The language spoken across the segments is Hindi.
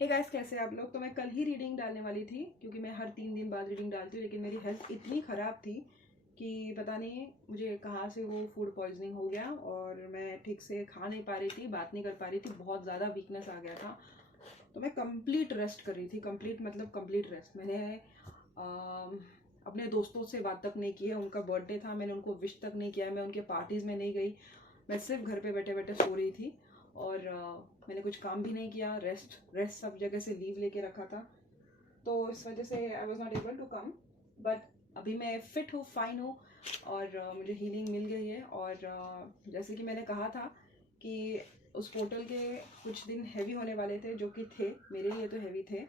हे गाइस, कैसे आप लोग। तो मैं कल ही रीडिंग डालने वाली थी क्योंकि मैं हर 3 दिन बाद रीडिंग डालती हूँ, लेकिन मेरी हेल्थ इतनी ख़राब थी कि पता नहीं मुझे कहाँ से वो फूड पॉइजनिंग हो गया और मैं ठीक से खा नहीं पा रही थी, बात नहीं कर पा रही थी, बहुत ज़्यादा वीकनेस आ गया था। तो मैं कंप्लीट रेस्ट कर रही थी, कंप्लीट मतलब कंप्लीट रेस्ट। मैंने अपने दोस्तों से बात तक नहीं की है, उनका बर्थडे था, मैंने उनको विश तक नहीं किया, मैं उनके पार्टीज़ में नहीं गई, मैं सिर्फ घर पे बैठे बैठे सो रही थी और मैंने कुछ काम भी नहीं किया। रेस्ट सब जगह से लीव लेके रखा था, तो इस वजह से I was not able to come. But अभी मैं फिट हूँ, फाइन हूँ और मुझे हीलिंग मिल गई है। और जैसे कि मैंने कहा था कि उस पोर्टल के कुछ दिन हैवी होने वाले थे, जो कि थे मेरे लिए तो हैवी थे।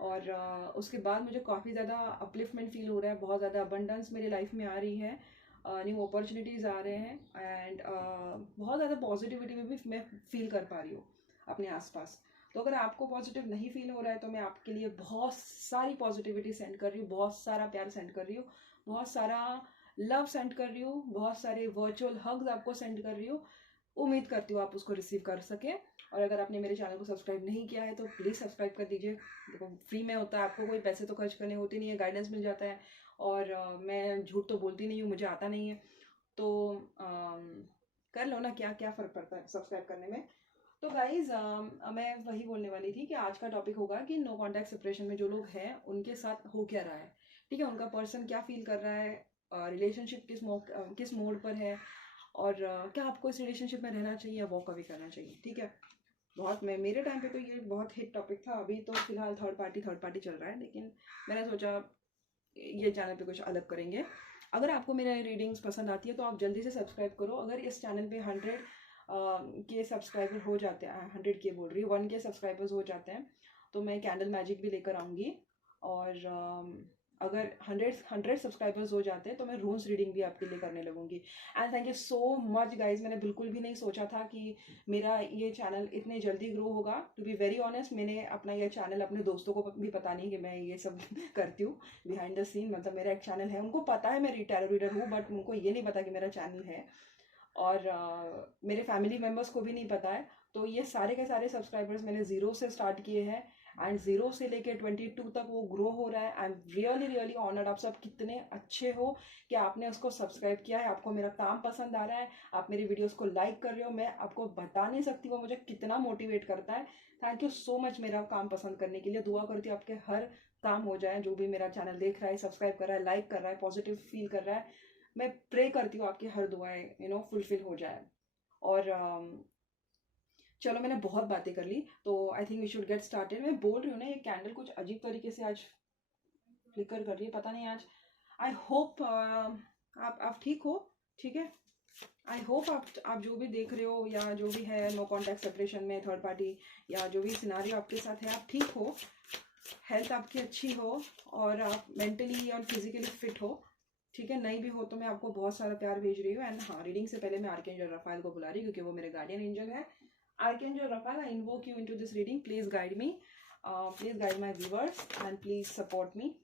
और उसके बाद मुझे काफ़ी ज़्यादा अपलिफ्टमेंट फील हो रहा है, बहुत ज़्यादा अबंडेंस मेरी लाइफ में आ रही है, न्यू अपॉर्चुनिटीज़ आ रहे हैं एंड बहुत ज़्यादा पॉजिटिविटी में भी मैं फील कर पा रही हूँ अपने आसपास। तो अगर आपको पॉजिटिव नहीं फील हो रहा है तो मैं आपके लिए बहुत सारी पॉजिटिविटी सेंड कर रही हूँ, बहुत सारा प्यार सेंड कर रही हूँ, बहुत सारा लव सेंड कर रही हूँ, बहुत सारे वर्चुअल हग्स आपको सेंड कर रही हूँ। उम्मीद करती हूँ आप उसको रिसीव कर सकें। और अगर आपने मेरे चैनल को सब्सक्राइब नहीं किया है तो प्लीज़ सब्सक्राइब कर दीजिए। देखो, फ्री में होता है, आपको कोई पैसे तो खर्च करने होते नहीं है, गाइडेंस मिल जाता है। और मैं झूठ तो बोलती नहीं हूँ, मुझे आता नहीं है, तो कर लो ना, क्या क्या फ़र्क पड़ता है सब्सक्राइब करने में। तो गाइज मैं वही बोलने वाली थी कि आज का टॉपिक होगा कि नो कॉन्टैक्ट सेपरेशन में जो लोग हैं उनके साथ हो क्या रहा है। ठीक है, उनका पर्सन क्या फील कर रहा है, रिलेशनशिप किस मोड पर है, और क्या आपको इस रिलेशनशिप में रहना चाहिए या वॉक अवे करना चाहिए। ठीक है, बहुत मैं मेरे टाइम पे तो ये बहुत हिट टॉपिक था। अभी तो फिलहाल थर्ड पार्टी चल रहा है, लेकिन मैंने सोचा ये चैनल पे कुछ अलग करेंगे। अगर आपको मेरे रीडिंग्स पसंद आती है तो आप जल्दी से सब्सक्राइब करो। अगर इस चैनल पे 100 के सब्सक्राइबर हो जाते हैं, 100 के बोल रही हूँ, 1 के सब्सक्राइबर्स हो जाते हैं तो मैं कैंडल मैजिक भी लेकर आऊँगी। और अगर 100 सब्सक्राइबर्स हो जाते हैं तो मैं रून्स रीडिंग भी आपके लिए करने लगूंगी। And thank you so much guys, मैंने बिल्कुल भी नहीं सोचा था कि मेरा ये चैनल इतने जल्दी ग्रो होगा। टू बी वेरी ऑनेस्ट, मैंने अपना ये चैनल अपने दोस्तों को भी पता नहीं कि मैं ये सब करती हूँ बिहाइंड द सीन। मतलब मेरा एक चैनल है, उनको पता है मैं टैरो रीडर हूँ, बट उनको ये नहीं पता कि मेरा चैनल है। और मेरे फैमिली मेम्बर्स को भी नहीं पता है। तो ये सारे के सारे सब्सक्राइबर्स मैंने ज़ीरो से स्टार्ट किए हैं एंड ज़ीरो से लेके 22 तक वो ग्रो हो रहा है। I am really really honoured. आप सब कितने अच्छे हो कि आपने उसको सब्सक्राइब किया है, आपको मेरा काम पसंद आ रहा है, आप मेरी वीडियोस को लाइक कर रहे हो। मैं आपको बता नहीं सकती वो मुझे कितना मोटिवेट करता है। थैंक यू सो मच मेरा काम पसंद करने के लिए। दुआ करती हूँ आपके हर काम हो जाए, जो भी मेरा चैनल देख रहा है, सब्सक्राइब कर रहा है, लाइक कर रहा है, पॉजिटिव फील कर रहा है। मैं प्रे करती हूँ आपकी हर दुआएं फुलफिल हो जाए। और चलो, मैंने बहुत बातें कर ली, तो I think we should get started. मैं बोल रही हूँ ना, ये कैंडल कुछ अजीब तरीके से आज फ्लिकर कर रही है, पता नहीं आज। आई होप आप ठीक हो। ठीक है, आई होप आप जो भी देख रहे हो या जो भी है नो कॉन्टैक्ट सेपरेशन में, थर्ड पार्टी या जो भी सिनारियो आपके साथ है, आप ठीक हो, हेल्थ आपकी अच्छी हो और आप मेंटली और फिजिकली फिट हो। ठीक है, नहीं भी हो तो मैं आपको बहुत सारा प्यार भेज रही हूँ। एंड हाँ, रीडिंग से पहले मैं आर्कएंजल रफाएल को बुला रही हूँ क्योंकि वो मेरे गार्डियन एंजल है। Archangel Raphael, I invoke you into this reading, please guide me, please guide my viewers and please support me.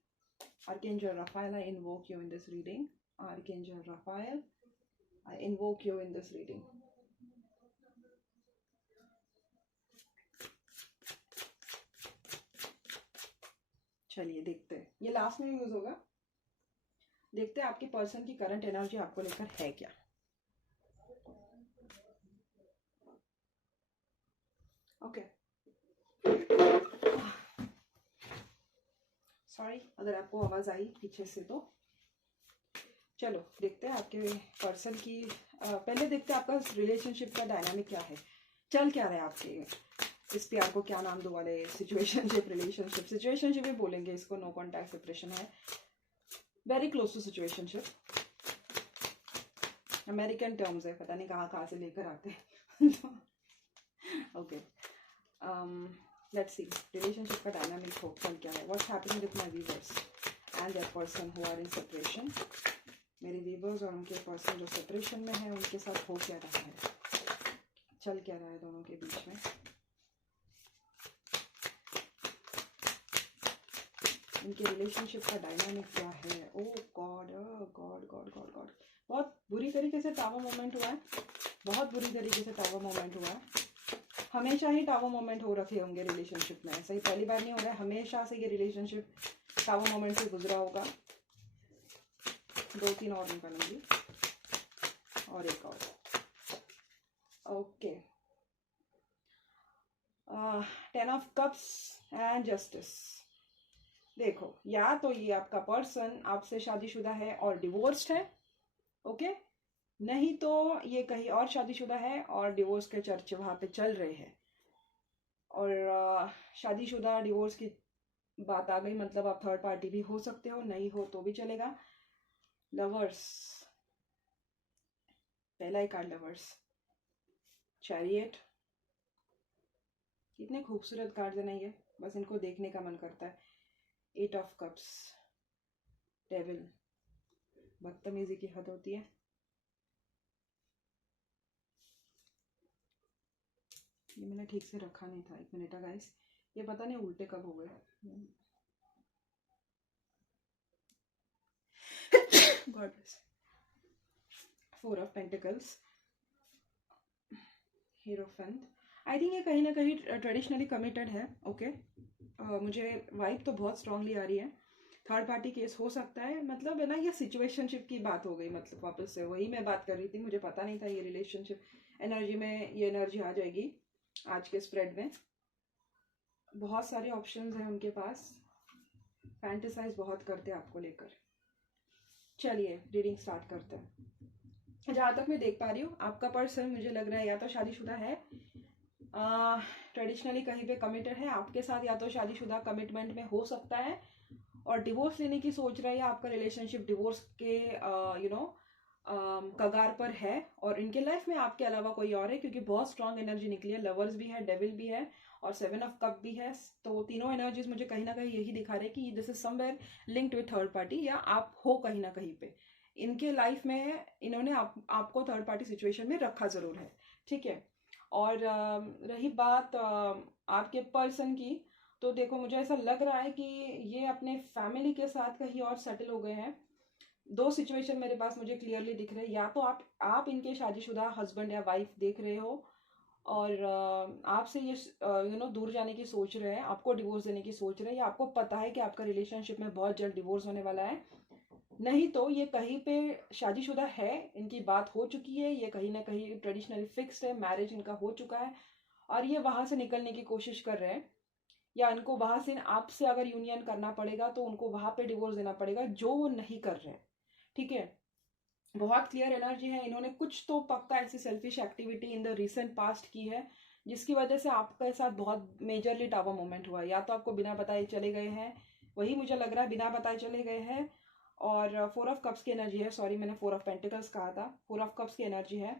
Archangel Raphael, I invoke you in this reading. Archangel Raphael, I invoke you in this reading. चलिए देखते हैं, ये लास्ट में यूज होगा। देखते हैं आपके पर्सन की करंट एनर्जी आपको लेकर है क्या। ओके, सॉरी अगर आपको आवाज आई पीछे से तो। चलो देखते हैं आपके पर्सन की पहले देखते हैं आपका रिलेशनशिप का डायनामिक क्या है, चल क्या रहा है आपके इस प्यार को क्या नाम दो वाले सिचुएशनशिप ही बोलेंगे इसको। नो कॉन्टैक्ट सेपरेशन है, very close to situationship, American terms है, पता नहीं कहाँ से लेकर आते हैं। ओके, लेट्स सी रिलेशनशिप का डायनामिक हो चल क्या है। What's happening with my viewers and that person who are in separation. मेरे व्यूअर्स और उनके पर्सन जो सेपरेशन में है उनके साथ हो क्या रहा है, चल क्या रहा है दोनों के बीच में। इनके रिलेशनशिप का डायनामिक क्या है। Oh God God God God God, बहुत बुरी तरीके से टावर मोमेंट हुआ है, बहुत बुरी तरीके से टावर मोमेंट हुआ है। हमेशा ही टावर मोमेंट हो रखे होंगे रिलेशनशिप में, ऐसा ही पहली बार नहीं हो रहा है, हमेशा से ये रिलेशनशिप टावर मोमेंट से गुजरा होगा। 2-3 और निकालूंगी और एक और। Okay, 10 of cups and justice. देखो, या तो ये आपका पर्सन आपसे शादीशुदा है और डिवोर्स्ड है, ओके, नहीं तो ये कहीं और शादीशुदा है और डिवोर्स के चर्चे वहाँ पे चल रहे हैं। और शादीशुदा डिवोर्स की बात आ गई, मतलब आप थर्ड पार्टी भी हो सकते हो, नहीं हो तो भी चलेगा। लवर्स, पहला ही कार्ड लवर्स, चैरियट, कितने खूबसूरत कार्ड है ना ये, बस इनको देखने का मन करता है। 8 ऑफ कप्स, डेविल, बदतमीजी की हद होती है। ये मैंने ठीक से रखा नहीं था, 1 मिनट गाइस, ये पता नहीं उल्टे कब हो गए। God bless. 4 of pentacles, hierophant. I think ये कहीं ना कहीं ट्रेडिशनली कमिटेड है, ओके। मुझे वाइब तो बहुत स्ट्रांगली आ रही है। थर्ड पार्टी केस हो सकता है, मतलब है ना, ये सिचुएशनशिप की बात हो गई, मतलब वापस से वही मैं बात कर रही थी, मुझे पता नहीं था ये रिलेशनशिप एनर्जी में ये एनर्जी आ जाएगी आज के स्प्रेड में। बहुत सारे ऑप्शंस हैं उनके पास, फैंटेसाइज बहुत करते हैं आपको लेकर। चलिए रीडिंग स्टार्ट करते हैं। जहाँ तक मैं देख पा रही हूँ, आपका पर्सन मुझे लग रहा है या तो शादीशुदा है, ट्रेडिशनली कहीं पे कमिटेड है आपके साथ, या तो शादीशुदा कमिटमेंट में हो सकता है और डिवोर्स लेने की सोच रहा है, या आपका रिलेशनशिप डिवोर्स के कगार पर है और इनके लाइफ में आपके अलावा कोई और है, क्योंकि बहुत स्ट्रांग एनर्जी निकली है। लवर्स भी है, डेविल भी है और 7 ऑफ कप भी है। तो तीनों एनर्जीज मुझे कहीं ना कहीं यही दिखा रहे हैं कि this is somewhere linked with third party, या आप हो कहीं ना कहीं पे इनके लाइफ में, इन्होंने आपको थर्ड पार्टी सिचुएशन में रखा जरूर है, ठीक है। और रही बात आपके पर्सन की, तो देखो मुझे ऐसा लग रहा है कि ये अपने फैमिली के साथ कहीं और सेटल हो गए हैं। 2 सिचुएशन मेरे पास मुझे क्लियरली दिख रहे हैं, या तो आप इनके शादीशुदा हस्बैंड या वाइफ देख रहे हो और आपसे ये दूर जाने की सोच रहे हैं, आपको डिवोर्स देने की सोच रहे हैं, या आपको पता है कि आपका रिलेशनशिप में बहुत जल्द डिवोर्स होने वाला है। नहीं तो ये कहीं पे शादीशुदा है, इनकी बात हो चुकी है, ये कहीं ना कहीं ट्रेडिशनली फिक्स्ड है, मैरिज इनका हो चुका है और ये वहां से निकलने की कोशिश कर रहे हैं, या इनको वहां से आपसे अगर यूनियन करना पड़ेगा तो उनको वहां पे डिवोर्स देना पड़ेगा, जो वो नहीं कर रहे हैं, ठीक है। बहुत क्लियर एनर्जी है, इन्होंने कुछ तो पक्का ऐसी selfish activity in the recent past की है जिसकी वजह से आपके साथ बहुत मेजरली टावर मोमेंट हुआ है, या तो आपको बिना बताए चले गए हैं, वही मुझे लग रहा है, बिना बताए चले गए हैं। और 4 ऑफ कप्स की एनर्जी है, सॉरी मैंने 4 ऑफ पेंटिकल्स कहा था, 4 ऑफ कप्स की एनर्जी है।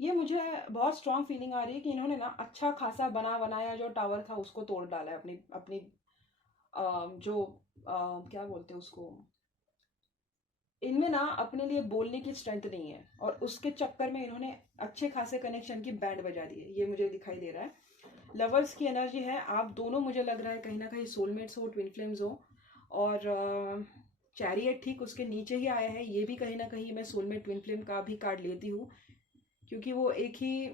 ये मुझे बहुत स्ट्रांग फीलिंग आ रही है कि इन्होंने ना अच्छा खासा बनाया जो टावर था उसको तोड़ डाला है, अपनी अपनी जो क्या बोलते हैं उसको, इनमें ना अपने लिए बोलने की स्ट्रेंथ नहीं है और उसके चक्कर में इन्होंने अच्छे खासे कनेक्शन की बैंड बजा दी है, ये मुझे दिखाई दे रहा है। लवर्स की एनर्जी है, आप दोनों मुझे लग रहा है कहीं ना कहीं सोलमेट्स हो, ट्विन फ्लेम्स हो। और चैरियट ठीक उसके नीचे ही आया है, ये भी कहीं ना कहीं मैं सोलमेट ट्विन फ्लेम का भी कार्ड लेती हूँ, क्योंकि वो एक ही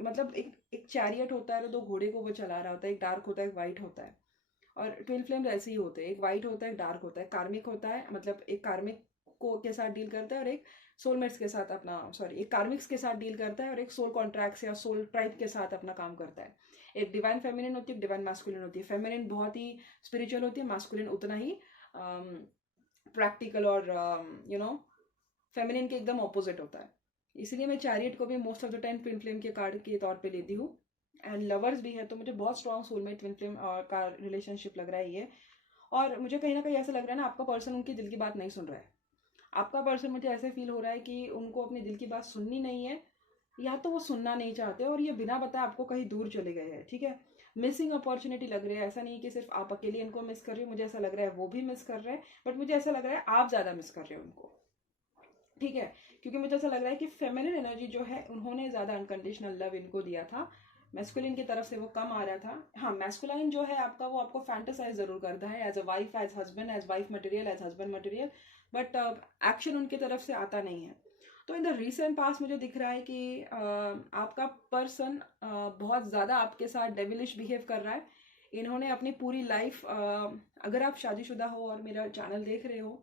मतलब एक चैरियट होता है तो 2 घोड़े को वो चला रहा होता है, एक डार्क होता है एक वाइट होता है, और ट्विन फ्लेम ऐसे ही होते हैं, एक वाइट होता है एक डार्क होता है, कार्मिक होता है, मतलब एक कार्मिक को के साथ डील करता है और एक सोलमेट्स के साथ अपना, सॉरी एक कार्मिक्स के साथ डील करता है और एक सोल कॉन्ट्रैक्ट्स या सोल ट्राइब के साथ अपना काम करता है। एक डिवाइन फेमिनिन होती है, एक डिवाइन मैस्कुलिन होती है। फेमिनिन बहुत ही स्पिरिचुअल होती है, मैस्कुलिन उतना ही प्रैक्टिकल और फेमिनिन के एकदम ऑपोजिट होता है। इसलिए मैं चैरियट को भी most of the time twin flame के कार्ड के तौर पे लेती हूँ। एंड लवर्स भी है, तो मुझे बहुत स्ट्रॉन्ग सोलमेट ट्विन फ्लेम का रिलेशनशिप लग रहा है ये। और मुझे कहीं ना कहीं ऐसा लग रहा है ना, आपका पर्सन उनकी दिल की बात नहीं सुन रहा है। आपका पर्सन मुझे ऐसे फील हो रहा है कि उनको अपनी दिल की बात सुननी नहीं है, या तो वो सुनना नहीं चाहते और ये बिना बताए आपको कहीं दूर चले गए हैं, ठीक है। मिसिंग अपॉर्चुनिटी लग रही है, ऐसा नहीं कि सिर्फ आप अकेले इनको मिस कर रही हो, मुझे ऐसा लग रहा है वो भी मिस कर रहे हैं, बट मुझे ऐसा लग रहा है आप ज्यादा मिस कर रहे हो उनको, ठीक है। क्योंकि मुझे ऐसा लग रहा है कि फेमिनिन एनर्जी जो है, उन्होंने ज्यादा अनकंडीशनल लव इनको दिया था, मैस्कुलिन की तरफ से वो कम आ रहा था। हाँ, मैस्कुलाइन जो है आपका, वो आपको फैंटेसाइज जरूर करता है as a wife, as husband, as wife material, as husband material, but action उनकी तरफ से आता नहीं है। तो इन द रीसेंट पास्ट मुझे दिख रहा है कि आपका पर्सन बहुत ज़्यादा आपके साथ डेविलिश बिहेव कर रहा है। इन्होंने अपनी पूरी लाइफ, अगर आप शादीशुदा हो और मेरा चैनल देख रहे हो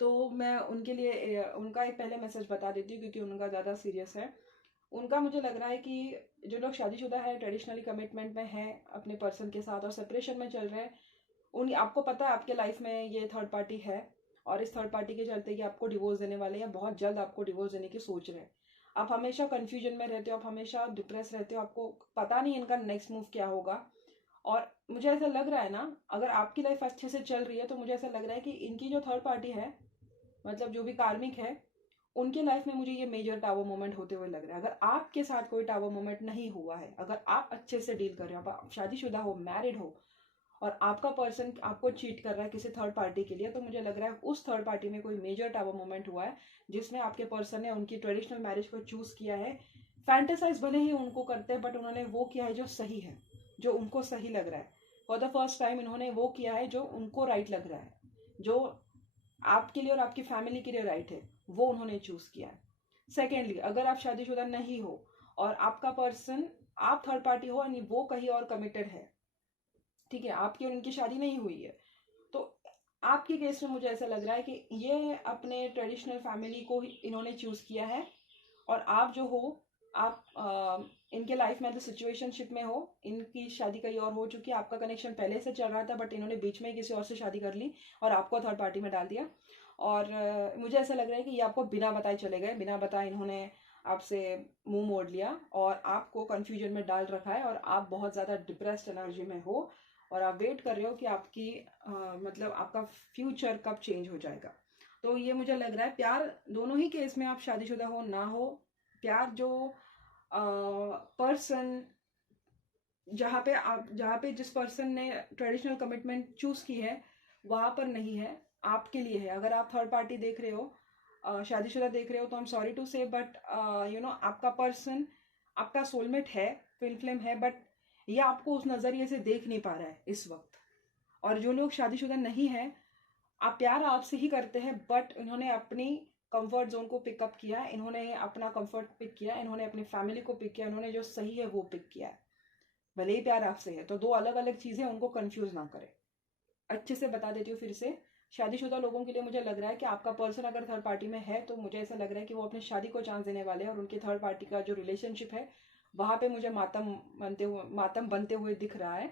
तो मैं उनके लिए उनका एक पहले मैसेज बता देती हूँ, क्योंकि उनका ज़्यादा सीरियस है। उनका मुझे लग रहा है कि जो लोग शादीशुदा है, ट्रेडिशनली कमिटमेंट में है अपने पर्सन के साथ और सेपरेशन में चल रहे हैं, उन आपको पता है आपके लाइफ में ये थर्ड पार्टी है और इस थर्ड पार्टी के चलते कि आपको डिवोर्स देने वाले हैं या बहुत जल्द आपको डिवोर्स देने की सोच रहे हैं। आप हमेशा कंफ्यूजन में रहते हो, आप हमेशा डिप्रेस रहते हो, आपको पता नहीं इनका नेक्स्ट मूव क्या होगा। और मुझे ऐसा लग रहा है ना, अगर आपकी लाइफ अच्छे से चल रही है तो मुझे ऐसा लग रहा है कि इनकी जो थर्ड पार्टी है, मतलब जो भी कार्मिक है, उनके लाइफ में मुझे ये मेजर टावर मोमेंट होते हुए लग रहा है। अगर आपके साथ कोई टावर मोमेंट नहीं हुआ है, अगर आप अच्छे से डील कर रहे हो, आप शादीशुदा हो, मैरिड हो, और आपका पर्सन आपको चीट कर रहा है किसी थर्ड पार्टी के लिए, तो मुझे लग रहा है उस थर्ड पार्टी में कोई मेजर टावर मोमेंट हुआ है जिसमें आपके पर्सन ने उनकी ट्रेडिशनल मैरिज को चूज किया है। फैंटेसाइज भले ही उनको करते हैं, बट उन्होंने वो किया है जो सही है, जो उनको सही लग रहा है। फॉर द फर्स्ट टाइम इन्होंने वो किया है जो उनको राइट लग रहा है, जो आपके लिए और आपकी फैमिली के लिए राइट है, वो उन्होंने चूज किया है। सेकेंडली, अगर आप शादीशुदा नहीं हो और आपका पर्सन, आप थर्ड पार्टी हो यानी वो कहीं और कमिटेड है, ठीक है, आपकी और उनकी शादी नहीं हुई है, तो आपके केस में मुझे ऐसा लग रहा है कि ये अपने ट्रेडिशनल फैमिली को इन्होंने चूज किया है। और आप जो हो, आप इनके लाइफ में सिचुएशनशिप में हो, इनकी शादी कहीं और हो चुकी है, आपका कनेक्शन पहले से चल रहा था बट इन्होंने बीच में किसी और से शादी कर ली और आपको थर्ड पार्टी में डाल दिया। और मुझे ऐसा लग रहा है कि ये आपको बिना बताए चले गए, बिना बताए इन्होंने आपसे मुंह मोड़ लिया और आपको कंफ्यूजन में डाल रखा है, और आप बहुत ज़्यादा डिप्रेस्ड एनर्जी में हो और आप वेट कर रहे हो कि आपकी मतलब आपका फ्यूचर कब चेंज हो जाएगा। तो ये मुझे लग रहा है, प्यार दोनों ही केस में, आप शादीशुदा हो ना हो, प्यार जो पर्सन जहाँ पे जिस पर्सन ने ट्रेडिशनल कमिटमेंट चूज की है वहां पर नहीं है, आपके लिए है। अगर आप थर्ड पार्टी देख रहे हो, शादीशुदा देख रहे हो, तो आई एम सॉरी टू से, बट यू नो आपका पर्सन आपका सोलमेट है, ट्विन फ्लेम है, बट ये आपको उस नजरिए से देख नहीं पा रहा है इस वक्त। और जो लोग शादीशुदा नहीं है, आप प्यार आपसे ही करते हैं, बट इन्होंने अपनी कंफर्ट जोन को पिकअप किया, इन्होंने अपना कंफर्ट पिक किया, इन्होंने अपनी फैमिली को पिक किया, इन्होंने जो सही है वो पिक किया है। भले ही प्यार आपसे है, तो दो अलग अलग चीजें, उनको कंफ्यूज ना करें। अच्छे से बता देती हूँ फिर से, शादीशुदा लोगों के लिए मुझे लग रहा है कि आपका पर्सन अगर थर्ड पार्टी में है तो मुझे ऐसा लग रहा है कि वो अपनी शादी को चांस देने वाले हैं, और उनकी थर्ड पार्टी का जो रिलेशनशिप है वहां पे मुझे मातम बनते हुए दिख रहा है।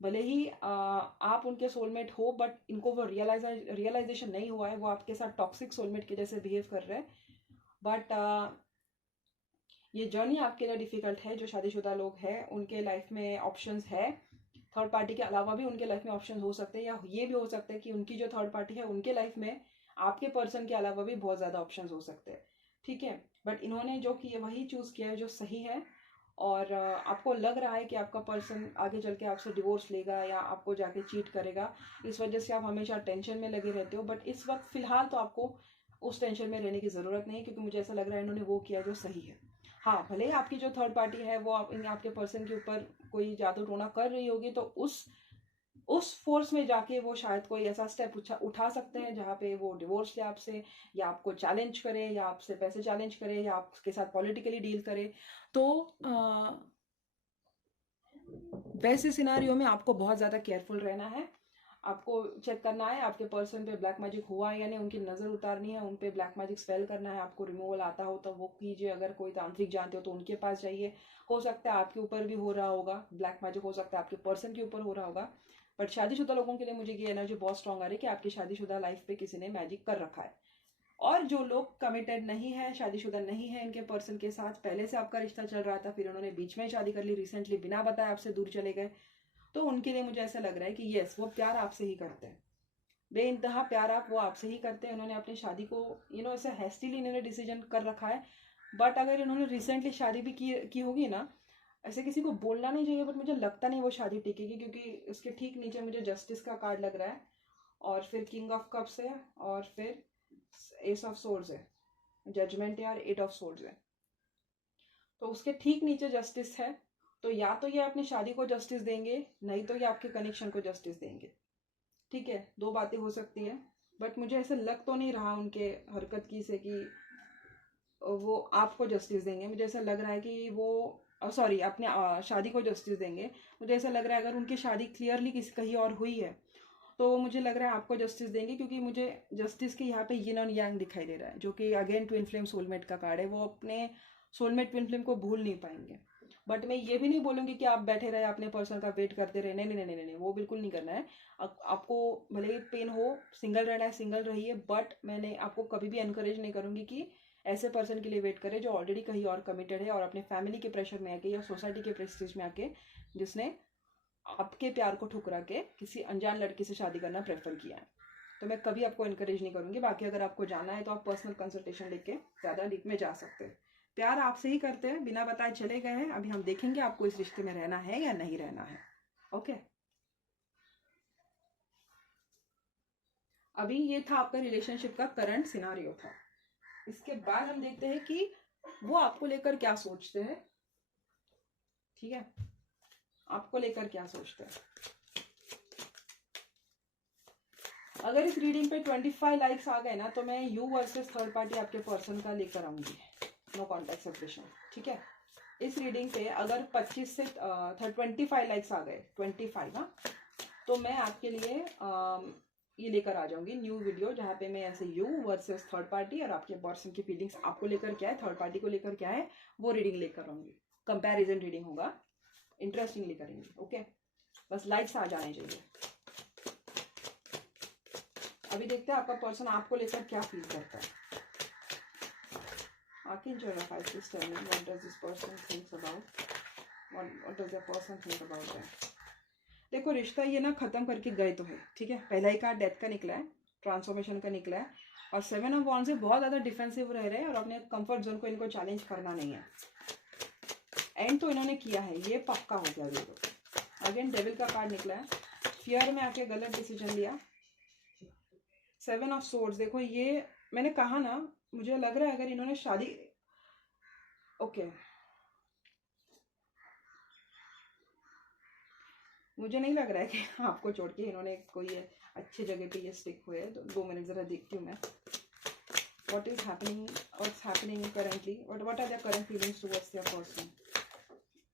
भले ही आप उनके सोलमेट हो, बट इनको वो रियलाइजेशन नहीं हुआ है, वो आपके साथ टॉक्सिक सोलमेट के जैसे बिहेव कर रहे हैं। बट ये जर्नी आपके लिए डिफिकल्ट है। जो शादीशुदा लोग हैं उनके लाइफ में ऑप्शंस है, थर्ड पार्टी के अलावा भी उनके लाइफ में ऑप्शंस हो सकते हैं, या ये भी हो सकता है कि उनकी जो थर्ड पार्टी है उनके लाइफ में आपके पर्सन के अलावा भी बहुत ज़्यादा ऑप्शंस हो सकते हैं, ठीक है। बट इन्होंने जो किया वही चूज़ किया है जो सही है। और आपको लग रहा है कि आपका पर्सन आगे चल के आपसे डिवोर्स लेगा या आपको जाके चीट करेगा, इस वजह से आप हमेशा टेंशन में लगे रहते हो। बट इस वक्त फिलहाल तो आपको उस टेंशन में रहने की ज़रूरत नहीं है, क्योंकि मुझे ऐसा लग रहा है इन्होंने वो किया जो सही है। हाँ, भले ही आपकी जो थर्ड पार्टी है वो आपके पर्सन के ऊपर कोई जादू टोना कर रही होगी, तो उस फोर्स में जाके वो शायद कोई ऐसा स्टेप उठा सकते हैं जहाँ पे वो डिवोर्स ले आपसे, या आपको चैलेंज करे, या आपसे पैसे चैलेंज करे, या आपके साथ पॉलिटिकली डील करे। तो वैसे सिनारियो में आपको बहुत ज़्यादा केयरफुल रहना है। आपको चेक करना है आपके पर्सन पे ब्लैक मैजिक हुआ है, यानी उनकी नज़र उतारनी है, उन पे ब्लैक मैजिक स्पेल करना है। आपको रिमूवल आता हो तो वो कीजिए, अगर कोई तांत्रिक जानते हो तो उनके पास जाइए। हो सकता है आपके ऊपर भी हो रहा होगा ब्लैक मैजिक, हो सकता है आपके पर्सन के ऊपर हो रहा होगा। बट शादीशुदा लोगों के लिए मुझे ये एनर्जी बहुत स्ट्रॉन्ग आ रही है कि आपकी शादीशुदा लाइफ पे किसी ने मैजिक कर रखा है। और जो लोग कमिटेड नहीं है, शादीशुदा नहीं है, इनके पर्सन के साथ पहले से आपका रिश्ता चल रहा था, फिर उन्होंने बीच में शादी कर ली, रिसेंटली बिना बताए आपसे दूर चले गए, तो उनके लिए मुझे ऐसा लग रहा है कि यस, वो प्यार आपसे ही करते हैं, बेइंतहा प्यार आप वो आपसे ही करते हैं। उन्होंने अपनी शादी को ऐसे हेस्टिली इन्होंने डिसीजन कर रखा है। बट अगर इन्होंने रिसेंटली शादी भी की होगी ना, ऐसे किसी को बोलना नहीं चाहिए, बट मुझे लगता नहीं वो शादी टिकेगी, क्योंकि उसके ठीक नीचे मुझे जस्टिस का कार्ड लग रहा है, और फिर किंग ऑफ कप्स है, और फिर एस ऑफ सोर्ड्स है, जजमेंट है, और एट ऑफ सोर्ड्स है। तो उसके ठीक नीचे जस्टिस है। तो या तो ये अपनी शादी को जस्टिस देंगे, नहीं तो ये आपके कनेक्शन को जस्टिस देंगे, ठीक है। दो बातें हो सकती है, बट मुझे ऐसा लग तो नहीं रहा उनके हरकत की से कि वो आपको जस्टिस देंगे। मुझे ऐसा लग रहा है कि वो सॉरी अपने शादी को जस्टिस देंगे। मुझे ऐसा लग रहा है अगर उनकी शादी क्लियरली किसी कहीं और हुई है तो मुझे लग रहा है आपको जस्टिस देंगे, क्योंकि मुझे जस्टिस के यहाँ पे यिन और यांग दिखाई दे रहा है, जो कि अगेन ट्विन फ्लेम सोलमेट का कार्ड है। वो अपने सोलमेट ट्विन फ्लेम को भूल नहीं पाएंगे। बट मैं ये भी नहीं बोलूँगी कि आप बैठे रहे अपने पर्सन का वेट करते रहे, नहीं नहीं नहीं नहीं नहीं, वो बिल्कुल नहीं करना है। आपको भले ही पेन हो, सिंगल रहना है सिंगल रहिए, बट मैंने आपको कभी भी एनकरेज नहीं करूँगी कि ऐसे पर्सन के लिए वेट करे जो ऑलरेडी कहीं और कमिटेड है और अपने फैमिली के प्रेशर में आके या सोसाइटी के प्रेस्टीज में आके जिसने आपके प्यार को ठुकरा के किसी अनजान लड़की से शादी करना प्रेफर किया है। तो मैं कभी आपको इनकरेज नहीं करूंगी। बाकी अगर आपको जाना है तो आप पर्सनल कंसल्टेशन लेके ज़्यादा डीप में जा सकते हैं। प्यार आपसे ही करते हैं, बिना बताए चले गए हैं। अभी हम देखेंगे आपको इस रिश्ते में रहना है या नहीं रहना है। ओके, अभी ये था आपका रिलेशनशिप का करंट सिनारियो था। इसके बाद हम देखते हैं कि वो आपको लेकर क्या सोचते हैं। ठीक है, आपको लेकर क्या सोचते हैं। अगर इस रीडिंग पे 25 लाइक्स आ गए ना तो मैं यू वर्सेस थर्ड पार्टी आपके पर्सन का लेकर आऊंगी, नो कॉन्टैक्ट सेपरेशन। ठीक है, इस रीडिंग पे अगर 25 से 25 लाइक्स आ गए, 25, हाँ, तो मैं आपके लिए ये लेकर आ जाऊंगी न्यू वीडियो, जहाँ पे मैं ऐसे यू वर्सेस थर्ड पार्टी और आपके पर्सन की फीलिंग्स आपको लेकर क्या है, थर्ड पार्टी को लेकर क्या है, वो रीडिंग लेकर आऊंगी। कंपैरिजन रीडिंग होगा, इंटरेस्टिंगली करेंगे। ओके, बस लाइक्स आ जाने चाहिए। अभी देखते हैं आपका पर्सन आपको लेकर क्या फील करता है। Archangel of Isis is telling what does this person thinks about, what does the person think about that। देखो रिश्ता ये ना खत्म करके गए तो है, ठीक है। पहला ही कार्ड डेथ का निकला है, ट्रांसफॉर्मेशन का निकला है, और 7 ऑफ वॉन्ड्स से बहुत ज्यादा डिफेंसिव रह रहे हैं और अपने कंफर्ट जोन को इनको चैलेंज करना नहीं है। एंड तो इन्होंने किया है, ये पक्का हो गया। देखो अगेन डेविल का कार्ड निकला है, फियर में आके गलत डिसीजन लिया। 7 ऑफ सोर्ड्स, देखो ये मैंने कहा ना, मुझे लग रहा है अगर इन्होंने शादी, ओके, मुझे नहीं लग रहा है कि आपको छोड़ के इन्होंने कोई अच्छी जगह पे ये स्टिक हुए। तो 2 मिनट जरा देखती हूँ मैं। What is happening, what's happening currently, what are the current feelings towards your person.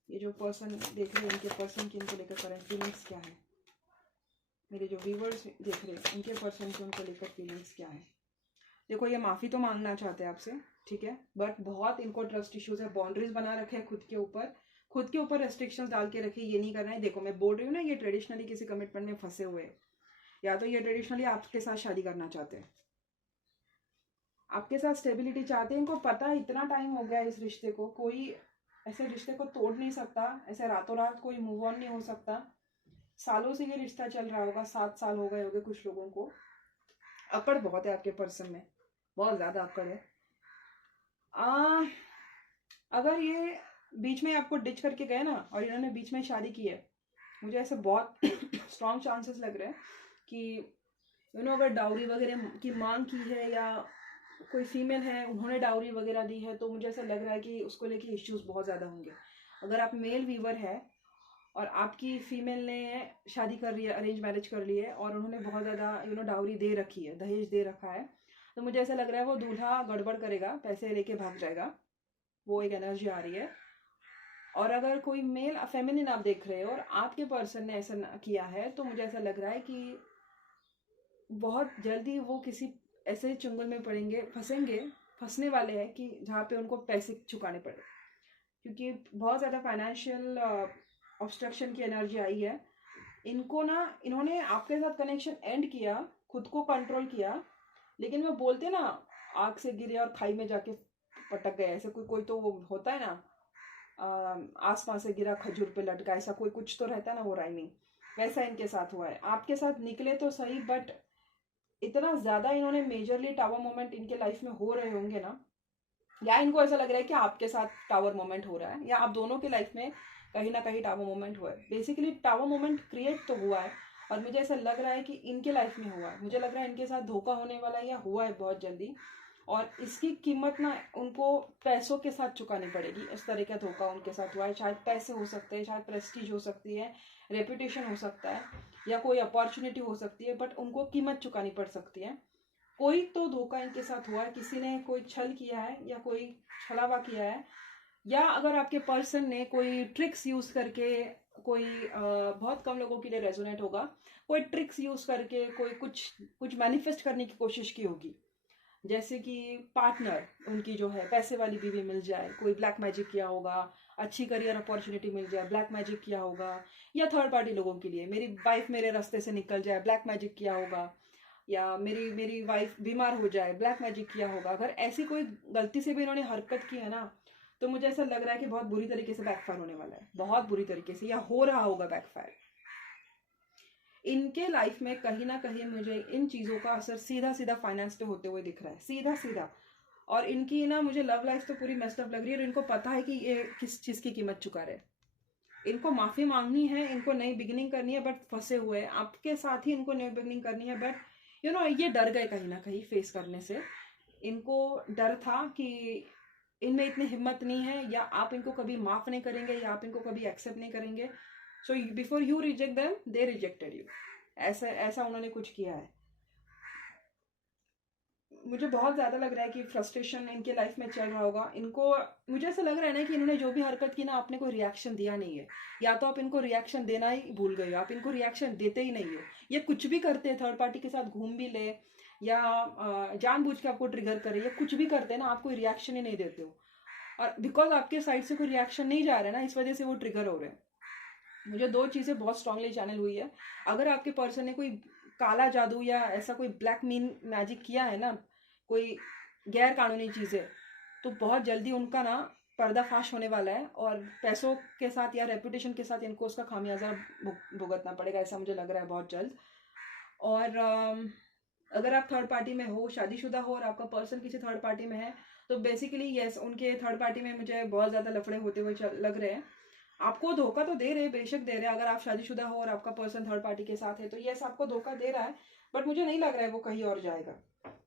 ये जो पर्सन देख रहे हैं, इनके पर्सन की इनको लेकर करंट फीलिंग्स क्या है। मेरे जो व्यूवर्स देख रहे हैं, इनके पर्सन की उनको लेकर फीलिंग्स क्या है। देखो ये माफ़ी तो मांगना चाहते हैं आपसे, ठीक है, बट बहुत इनको ट्रस्ट इश्यूज है। बाउंड्रीज बना रखे हैं खुद के ऊपर रेस्ट्रिक्शंस डाल के रखिए, ये नहीं करना है। देखो मैं बोल रही हूँ ना, ये ट्रेडिशनली किसी कमिटमेंट में फंसे हुए हैं, या तो ये ट्रेडिशनली आपके साथ शादी करना चाहते हैं, आपके साथ स्टेबिलिटी चाहते हैं। इनको पता है इतना टाइम हो गया इस रिश्ते को, कोई ऐसे रिश्ते को तोड़ नहीं सकता, ऐसे रातों रात कोई मूव ऑन नहीं हो सकता। सालों से ये रिश्ता चल रहा होगा, 7 साल हो गए होंगे कुछ लोगों को। अकड़ बहुत है आपके पर्सन में, बहुत ज्यादा अकड़ है। अगर ये बीच में आपको डिच करके गए ना और इन्होंने बीच में शादी की है, मुझे ऐसे बहुत स्ट्रॉन्ग चांसेस लग रहे हैं कि अगर डाउरी वगैरह की मांग की है या कोई फीमेल है उन्होंने डाउरी वगैरह दी है, तो मुझे ऐसा लग रहा है कि उसको लेके इश्यूज बहुत ज़्यादा होंगे। अगर आप मेल वीवर है और आपकी फीमेल ने शादी कर रही है, अरेंज मैरिज कर ली है, और उन्होंने बहुत ज़्यादा डाउरी दे रखी है, दहेज दे रखा है, तो मुझे ऐसा लग रहा है वो दूल्हा गड़बड़ करेगा, पैसे लेके भाग जाएगा, वो एक एनर्जी आ रही है। और अगर कोई मेल फेमिनिन आप देख रहे हो और आपके पर्सन ने ऐसा किया है, तो मुझे ऐसा लग रहा है कि बहुत जल्दी वो किसी ऐसे चुंगल में पड़ेंगे, फंसने वाले हैं कि जहाँ पे उनको पैसे चुकाने पड़े, क्योंकि बहुत ज़्यादा फाइनेंशियल ऑब्स्ट्रक्शन की एनर्जी आई है इनको ना। इन्होंने आपके साथ कनेक्शन एंड किया, खुद को कंट्रोल किया, लेकिन वो बोलते ना आग से गिरे और खाई में जाके पटक गए, ऐसे कोई तो वो होता है ना, आसमान से गिरा खजूर पे लटका, ऐसा कोई कुछ तो रहता है ना वो राइमिंग, वैसा इनके साथ हुआ है। आपके साथ निकले तो सही, बट इतना ज्यादा इन्होंने मेजरली टावर मोमेंट इनके लाइफ में हो रहे होंगे ना, या इनको ऐसा लग रहा है कि आपके साथ टावर मोमेंट हो रहा है, या आप दोनों के लाइफ में कहीं ना कहीं टावर मोमेंट हुआ है। बेसिकली टावर मोमेंट क्रिएट तो हुआ है, और मुझे ऐसा लग रहा है कि इनके लाइफ में हुआ है। मुझे लग रहा है इनके साथ धोखा होने वाला है या हुआ है बहुत जल्दी, और इसकी कीमत ना उनको पैसों के साथ चुकानी पड़ेगी। इस तरह का धोखा उनके साथ हुआ है, शायद पैसे हो सकते हैं, शायद प्रेस्टीज हो सकती है, रेपुटेशन हो सकता है, या कोई अपॉर्चुनिटी हो सकती है, बट उनको कीमत चुकानी पड़ सकती है। कोई तो धोखा इनके साथ हुआ है, किसी ने कोई छल किया है या कोई छलावा किया है, या अगर आपके पर्सन ने कोई ट्रिक्स यूज करके कोई बहुत कम लोगों के लिए रेजोनेट होगा, कोई ट्रिक्स यूज करके कोई कुछ कुछ मैनिफेस्ट करने की कोशिश की होगी। जैसे कि पार्टनर उनकी जो है पैसे वाली बीवी मिल जाए, कोई ब्लैक मैजिक किया होगा, अच्छी करियर अपॉर्चुनिटी मिल जाए, ब्लैक मैजिक किया होगा, या थर्ड पार्टी लोगों के लिए मेरी वाइफ मेरे रास्ते से निकल जाए, ब्लैक मैजिक किया होगा, या मेरी वाइफ बीमार हो जाए, ब्लैक मैजिक किया होगा। अगर ऐसी कोई गलती से भी इन्होंने हरकत की है ना, तो मुझे ऐसा लग रहा है कि बहुत बुरी तरीके से बैकफायर होने वाला है, बहुत बुरी तरीके से, या हो रहा होगा बैकफायर। इनके लाइफ में कहीं ना कहीं मुझे इन चीज़ों का असर सीधा सीधा फाइनेंस पे होते हुए दिख रहा है, सीधा सीधा। और इनकी ना मुझे लव लाइफ तो पूरी मेस्ड अप लग रही है, और इनको पता है कि ये किस चीज़ की कीमत चुका रहे। इनको माफ़ी मांगनी है, इनको नई बिगिनिंग करनी है, बट फंसे हुए हैं आपके साथ ही, इनको नई बिगिनिंग करनी है, बट ये डर गए कहीं ना कहीं फेस करने से। इनको डर था कि इनमें इतनी हिम्मत नहीं है, या आप इनको कभी माफ़ नहीं करेंगे, या आप इनको कभी एक्सेप्ट नहीं करेंगे। So before you reject them, they rejected you. ऐसा ऐसा उन्होंने कुछ किया है। मुझे बहुत ज़्यादा लग रहा है कि फ्रस्ट्रेशन इनके लाइफ में चल रहा होगा। इनको मुझे ऐसा लग रहा है ना कि इन्होंने जो भी हरकत की ना, आपने कोई रिएक्शन दिया नहीं है, या तो आप इनको रिएक्शन देना ही भूल गए हो, आप इनको रिएक्शन देते ही नहीं हो। ये कुछ भी करते हैं, थर्ड पार्टी के साथ घूम भी ले, या जानबूझ के आपको ट्रिगर करे, या कुछ भी करते हैं ना, आप कोई रिएक्शन ही नहीं देते हो। और बिकॉज आपके साइड से कोई रिएक्शन नहीं जा रहा है ना, इस वजह से वो ट्रिगर हो रहे हैं। मुझे दो चीज़ें बहुत स्ट्रांगली चैनल हुई है। अगर आपके पर्सन ने कोई काला जादू या ऐसा कोई ब्लैक मीन मैजिक किया है ना, कोई गैर कानूनी चीज़ें, तो बहुत जल्दी उनका ना पर्दाफाश होने वाला है, और पैसों के साथ या रेपुटेशन के साथ इनको उसका खामियाजा भुगतना पड़ेगा, ऐसा मुझे लग रहा है बहुत जल्द। और अगर आप थर्ड पार्टी में हो, शादीशुदा हो, और आपका पर्सन किसी थर्ड पार्टी में है, तो बेसिकली यस, उनके थर्ड पार्टी में मुझे बहुत ज़्यादा लफड़े होते हुए लग रहे हैं। आपको धोखा तो दे रहे हैं, बेशक दे रहे हैं। अगर आप शादीशुदा हो और आपका पर्सन थर्ड पार्टी के साथ है, तो यस आपको धोखा दे रहा है, बट मुझे नहीं लग रहा है वो कहीं और जाएगा।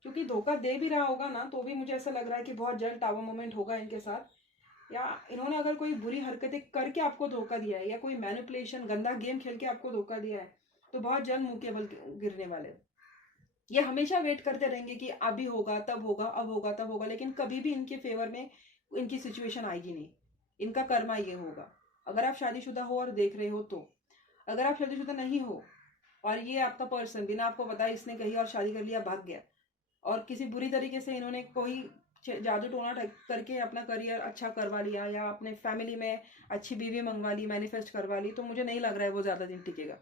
क्योंकि धोखा दे भी रहा होगा ना, तो भी मुझे ऐसा लग रहा है कि बहुत जल्द टावर मोमेंट होगा इनके साथ, या इन्होंने अगर कोई बुरी हरकतें करके आपको धोखा दिया है, या कोई मैनिपुलेशन गंदा गेम खेल के आपको धोखा दिया है, तो बहुत जल्द मुंह के बल गिरने वाले। ये हमेशा वेट करते रहेंगे कि अभी होगा, तब होगा, अब होगा, तब होगा, लेकिन कभी भी इनके फेवर में इनकी सिचुएशन आएगी नहीं। इनका कर्मा ये होगा। अगर आप शादीशुदा हो और देख रहे हो तो, अगर आप शादीशुदा नहीं हो और ये आपका पर्सन बिना आपको बताए इसने कही और शादी कर लिया, भाग गया, और किसी बुरी तरीके से इन्होंने कोई जादू टोना करके अपना करियर अच्छा करवा लिया, या अपने फैमिली में अच्छी बीवी मंगवा ली, मैनिफेस्ट करवा ली, तो मुझे नहीं लग रहा है वो ज़्यादा दिन टिकेगा।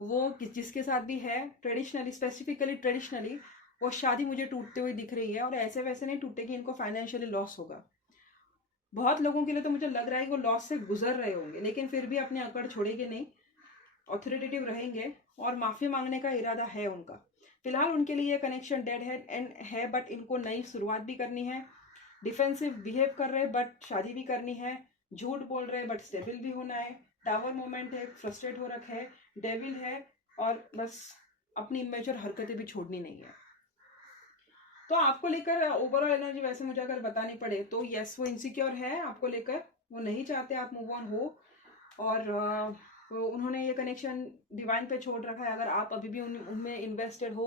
वो जिसके साथ भी है, ट्रेडिशनली, स्पेसिफिकली ट्रेडिशनली, वो शादी मुझे टूटते हुए दिख रही है, और ऐसे वैसे नहीं टूटेगी, इनको फाइनेंशियली लॉस होगा। बहुत लोगों के लिए तो मुझे लग रहा है कि वो लॉस से गुजर रहे होंगे, लेकिन फिर भी अपने अकड़ छोड़ेंगे नहीं, ऑथोरिटेटिव रहेंगे, और माफ़ी मांगने का इरादा है उनका। फिलहाल उनके लिए कनेक्शन डेड है एंड है, बट इनको नई शुरुआत भी करनी है। डिफेंसिव बिहेव कर रहे हैं, बट शादी भी करनी है। झूठ बोल रहे हैं, बट स्टेबल भी होना है। टावर मोमेंट है, फ्रस्ट्रेट हो रखे है, डेविल है, और बस अपनी इमेच्योर हरकतें भी छोड़नी नहीं है। तो आपको लेकर ओवरऑल एनर्जी वैसे मुझे अगर बतानी पड़े तो यस, वो इनसिक्योर है आपको लेकर, वो नहीं चाहते आप मूव ऑन हो, और तो उन्होंने ये कनेक्शन डिवाइन पे छोड़ रखा है। अगर आप अभी भी उनमें इन्वेस्टेड हो,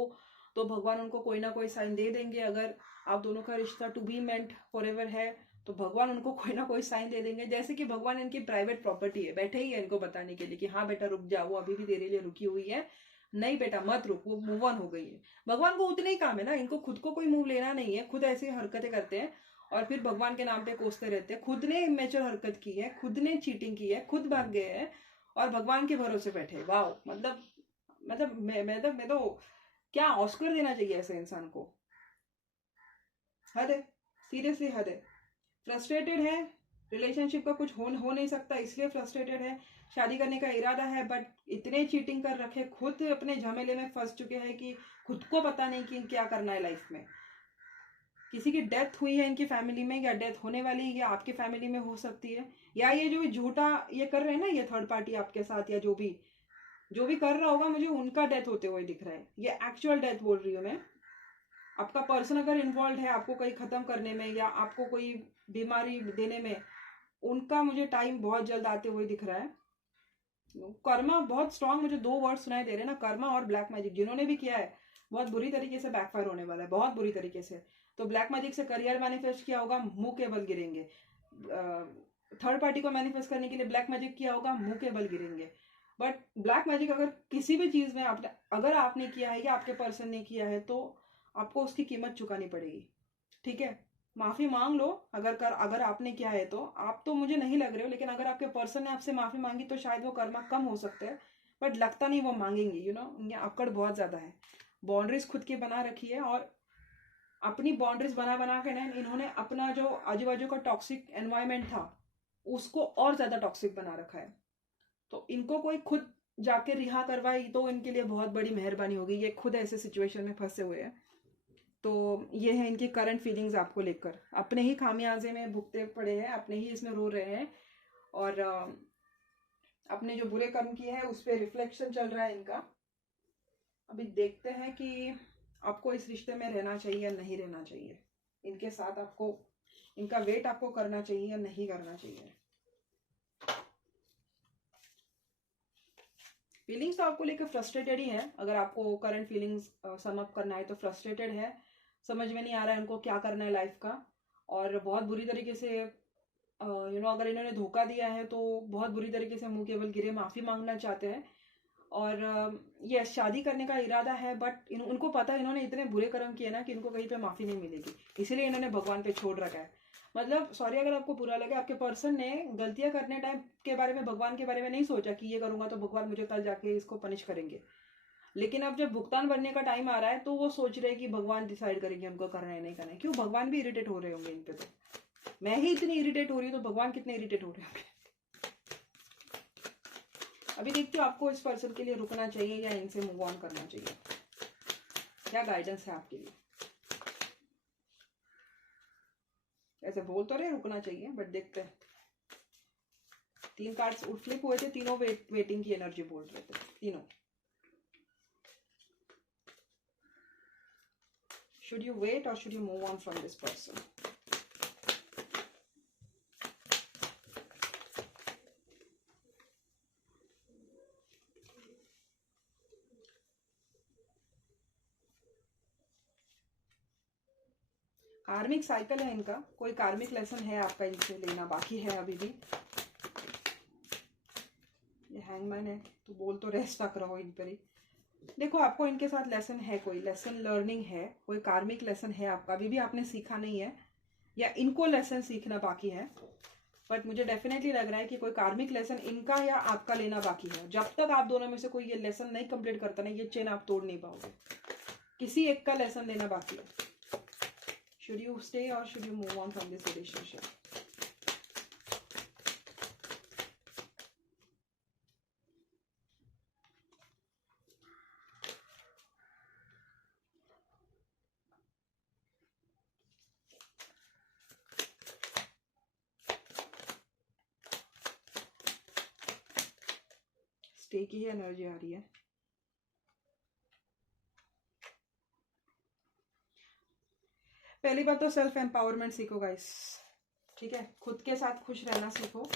तो भगवान उनको कोई ना कोई साइन दे देंगे। अगर आप दोनों का रिश्ता टू बी मेंट फॉरएवर है, तो भगवान उनको कोई ना कोई साइन दे देंगे। जैसे कि भगवान इनकी प्राइवेट प्रॉपर्टी है, बैठे ही है इनको बताने के लिए कि हाँ बेटा रुक जा, वो अभी भी तेरे लिए रुकी हुई है, नहीं बेटा मत रुक, वो मूव ऑन हो गई है। भगवान को उतने ही काम है ना, इनको खुद को कोई मूव लेना नहीं है, खुद ऐसी हरकतें करते हैं और फिर भगवान के नाम पे कोसते रहते हैं। खुद ने इमेच्योर हरकत की है, खुद ने चीटिंग की है, खुद भाग गए हैं, और भगवान के भरोसे बैठे। वाह, मतलब मैं तो क्या ऑस्कर देना चाहिए ऐसे इंसान को। हद है, सीरियसली हद है। फ्रस्ट्रेटेड है, रिलेशनशिप का कुछ हो नहीं सकता इसलिए फ्रस्ट्रेटेड है। शादी करने का इरादा है, बट इतने चीटिंग कर रखे, खुद अपने झमेले में फंस चुके हैं कि खुद को पता नहीं कि क्या करना है लाइफ में। किसी की डेथ हुई है इनकी फैमिली में, या डेथ होने वाली है, या आपकी फैमिली में हो सकती है, या ये जो झूठा ये कर रहे हैं ना, ये थर्ड पार्टी आपके साथ, या जो भी कर रहा होगा, मुझे उनका डेथ होते हुए दिख रहा है। ये एक्चुअल डेथ बोल रही हूँ मैं। आपका पर्सन अगर इन्वॉल्व है आपको कहीं खत्म करने में, या आपको कोई बीमारी देने में, उनका मुझे टाइम बहुत जल्द आते हुए दिख रहा है। कर्मा बहुत स्ट्रांग, मुझे दो वर्ड सुनाई दे रहे हैं ना, कर्मा और ब्लैक मैजिक। जिन्होंने भी किया है बहुत बुरी तरीके से बैकफायर होने वाला है, बहुत बुरी तरीके से। तो ब्लैक मैजिक से करियर मैनिफेस्ट किया होगा, मुंह के बल गिरेंगे। थर्ड पार्टी को मैनिफेस्ट करने के लिए ब्लैक मैजिक किया होगा, मुंह के बल गिरेंगे। बट ब्लैक मैजिक अगर किसी भी चीज में आपने अगर आपने किया है या आपके पर्सन ने किया है तो आपको उसकी कीमत चुकानी पड़ेगी। ठीक है, माफी मांग लो अगर आपने किया है तो। आप तो मुझे नहीं लग रहे हो, लेकिन अगर आपके पर्सन ने आपसे माफी मांगी तो शायद वो कर्मा कम हो सकता है, बट लगता नहीं वो मांगेंगे। उनकी अक्कड़ बहुत ज्यादा है। बाउंड्रीज खुद की बना रखी है, और अपनी बाउंड्रीज बना बना के ना इन्होंने अपना जो आजू बाजू का टॉक्सिक एनवायरमेंट था उसको और ज्यादा टॉक्सिक बना रखा है। तो इनको कोई खुद जाके रिहा करवाए तो इनके लिए बहुत बड़ी मेहरबानी होगी। ये खुद ऐसे सिचुएशन में फंसे हुए हैं। तो ये है इनकी करंट फीलिंग्स आपको लेकर। अपने ही खामियाजे में भुगते पड़े हैं, अपने ही इसमें रो रहे हैं, और अपने जो बुरे कर्म किए हैं उस पर रिफ्लेक्शन चल रहा है इनका। अभी देखते हैं कि आपको इस रिश्ते में रहना चाहिए या नहीं रहना चाहिए। इनके साथ आपको इनका वेट आपको करना चाहिए या नहीं करना चाहिए। फीलिंग्स तो आपको लेकर फ्रस्ट्रेटेड ही है। अगर आपको करंट फीलिंग्स सम अप करना है तो फ्रस्ट्रेटेड है, समझ में नहीं आ रहा है उनको क्या करना है लाइफ का, और बहुत बुरी तरीके से अगर इन्होंने धोखा दिया है तो बहुत बुरी तरीके से मुंह के बल गिरे माफी मांगना चाहते हैं। और ये शादी करने का इरादा है, बट उनको पता है इन्होंने इतने बुरे कर्म किए ना कि इनको कहीं पे माफी नहीं मिलेगी, इसीलिए इन्होंने भगवान पे छोड़ रखा है। मतलब सॉरी अगर आपको बुरा लगे, आपके पर्सन ने गलतियां करने टाइम के बारे में भगवान के बारे में नहीं सोचा कि ये करूंगा तो भगवान मुझे कल जाके इसको पनिश करेंगे। लेकिन अब जब भुगतान बनने का टाइम आ रहा है तो वो सोच रहे हैं कि भगवान डिसाइड करेंगे उनको करना है नहीं करना है। क्यों, भगवान भी इरिटेट हो रहे होंगे इन पे। तो मैं ही इतनी इरिटेट हो रही हूँ तो भगवान कितने इरिटेट हो रहे होंगे। अभी देखती हूँ आपको इस पर्सन के लिए रुकना चाहिए या इनसे मूव ऑन करना चाहिए। क्या गाइडेंस है आपके लिए? ऐसे बोल तो रहे रुकना चाहिए, बट देखते हैं। 3 कार्ड्स फ्लिप हुए थे, तीनों वेटिंग की एनर्जी बोल रहे थे तीनों। Should you wait or should you move on from this person? कार्मिक साइकिल है इनका, कोई कार्मिक लेसन है आपका इनसे लेना बाकी है अभी भी। ये हैंगमैन है तो बोल तो रहे स्टक रहो इन पर ही। देखो आपको इनके साथ लेसन है, कोई लेसन लर्निंग है, कोई कार्मिक लेसन है आपका, अभी भी आपने सीखा नहीं है या इनको लेसन सीखना बाकी है। बट मुझे डेफिनेटली लग रहा है कि कोई कार्मिक लेसन इनका या आपका लेना बाकी है। जब तक आप दोनों में से कोई ये लेसन नहीं कंप्लीट करता ना, ये चेन आप तोड़ नहीं पाओगे। किसी एक का लेसन लेना बाकी है। Should you stay or should you move on from this relationship? Stay की ही एनर्जी आ रही है। पहली बात तो सेल्फ एम्पावरमेंट सीखो गाइस, ठीक है? खुद के साथ खुश रहना सीखो।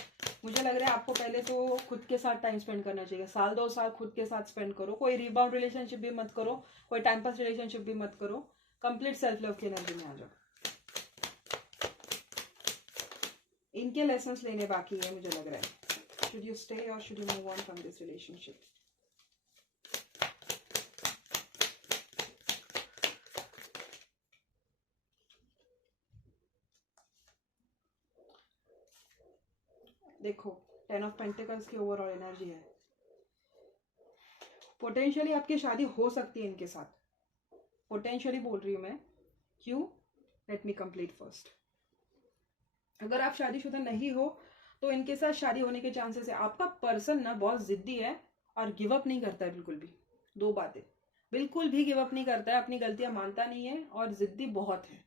मुझे लग रहा है आपको पहले तो खुद के साथ टाइम स्पेंड करना चाहिए। 1-2 साल खुद के साथ स्पेंड करो। कोई रिबाउंड रिलेशनशिप भी मत करो, कोई टाइम पास रिलेशनशिप भी मत करो। कंप्लीट सेल्फ लव की एनर्जी में आ जाओ। इनके लेसन्स लेने बाकी है मुझे लग रहा है। शुड यू स्टे और should you move on from this relationship? देखो 10 ऑफ पेंटिकल्स की ओवरऑल एनर्जी है। पोटेंशियली आपकी शादी हो सकती है इनके साथ, पोटेंशियली बोल रही हूँ मैं। क्यों? Let me complete first. अगर आप शादीशुदा नहीं हो तो इनके साथ शादी होने के चांसेस है। आपका पर्सन ना बहुत जिद्दी है और गिव अप नहीं करता है बिल्कुल भी। 2 बातें, बिल्कुल भी गिव अप नहीं करता है, अपनी गलतियां मानता नहीं है और जिद्दी बहुत है।